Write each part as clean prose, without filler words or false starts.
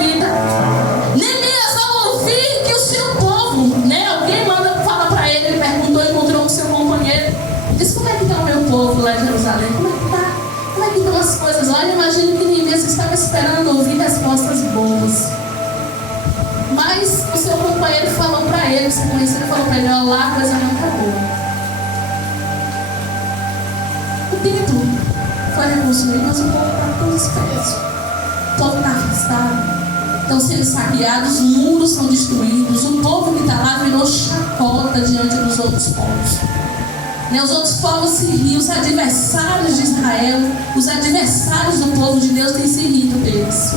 vida. Neemias, ao ouvir que o seu povo, né, alguém fala para ele, perguntou, encontrou com seu companheiro, disse: como é que está o meu povo lá em Jerusalém? Como é que está? Como é que estão as coisas? Olha, imagino que Neemias estava esperando ouvir respostas boas. Mas o seu companheiro falou para ele, o seu conhecido falou para ele: olha lá, a coisa não está boa. O templo foi reconstruído, mas o povo está todo disperso. O povo está afastado. Estão sendo saqueados, os muros são destruídos. O povo que está lá virou chacota diante dos outros povos. Os outros povos se riam, os adversários de Israel, os adversários do povo de Deus têm se rido deles.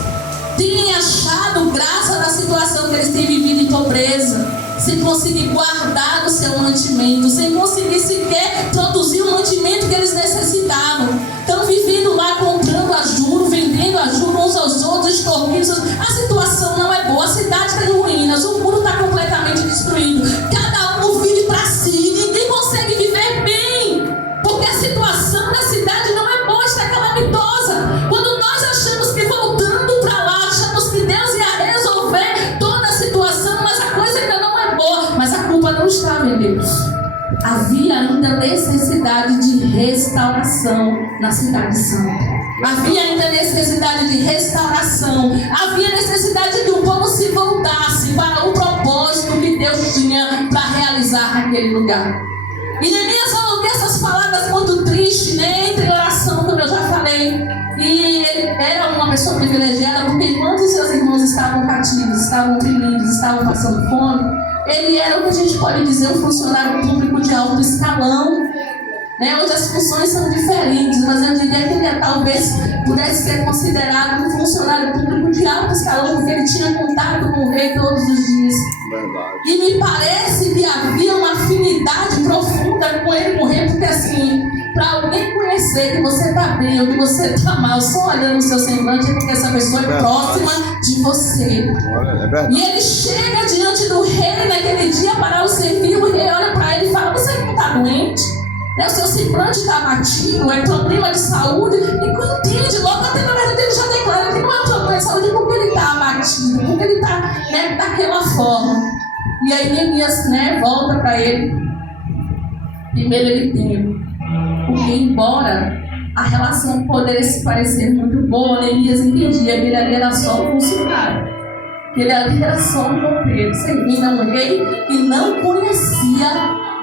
Têm achado graça na situação que eles têm vivido em pobreza, sem conseguir guardar o seu mantimento, sem conseguir sequer produzir o mantimento que eles necessitavam. Estão vivendo lá, comprando a juro, vendendo a juro uns aos outros, extorquindo. A situação não é boa, a cidade está em ruínas, o muro está completamente destruído. Cada um vive para si, ninguém consegue viver bem, porque a situação da cidade não é boa, está calamitosa. Quando nós achamos que voltando para lá, achamos que Deus ia resolver toda a situação, mas a coisa ainda não é boa. Mas a culpa não estava em Deus. Havia ainda necessidade de restauração na cidade santa. Havia ainda necessidade de restauração. Havia necessidade de o povo se voltasse para o propósito que Deus tinha para realizar naquele lugar. E Neemias, ao ouvir essas palavras muito tristes, né, entre oração, como eu já falei, e ele era uma pessoa privilegiada, porque enquanto os seus irmãos estavam cativos, estavam oprimidos, estavam passando fome, ele era o que a gente pode dizer um funcionário público de alto escalão, né, onde as funções são diferentes, mas eu diria que ele talvez pudesse ser considerado um funcionário público de alto escalão, porque ele tinha contato com o rei todos os dias. Verdade. E me parece que havia uma afinidade profunda com ele, com o rei, porque assim, para alguém conhecer que você está bem ou que você está mal, só olhando o seu semblante, é porque essa pessoa é próxima de você. E ele chega diante do rei naquele dia para o servir, o rei olha para ele e fala: você não está doente? O seu semblante está abatido, é problema de saúde. E quando entende, logo até na verdade ele já declara que não é problema de saúde, porque ele está abatido, porque ele está, né, daquela forma. E aí Neemias, né, volta para ele. Primeiro ele teme, porque embora a relação pudesse parecer muito boa, Neemias entendia que ele ali era só um funcionário, que ele ali era só um copeiro, servindo a um rei que não conhecia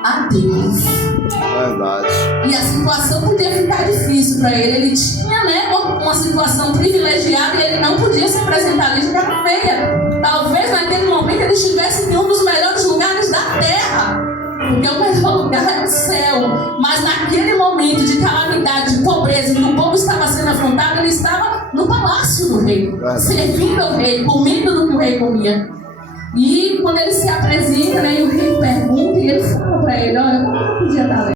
a Deus. Verdade. E a situação podia ficar difícil para ele. Ele tinha, né, uma situação privilegiada e ele não podia se apresentar ali de cara feia. Talvez naquele momento ele estivesse em um dos melhores lugares da terra, porque o melhor lugar é o céu. Mas naquele momento de calamidade, de pobreza, que o povo estava sendo afrontado, ele estava no palácio do rei, servindo ao rei, comendo do que o rei comia. E quando ele se apresenta, né, e o rei pergunta, e ele fala para ele: olha, como eu podia dar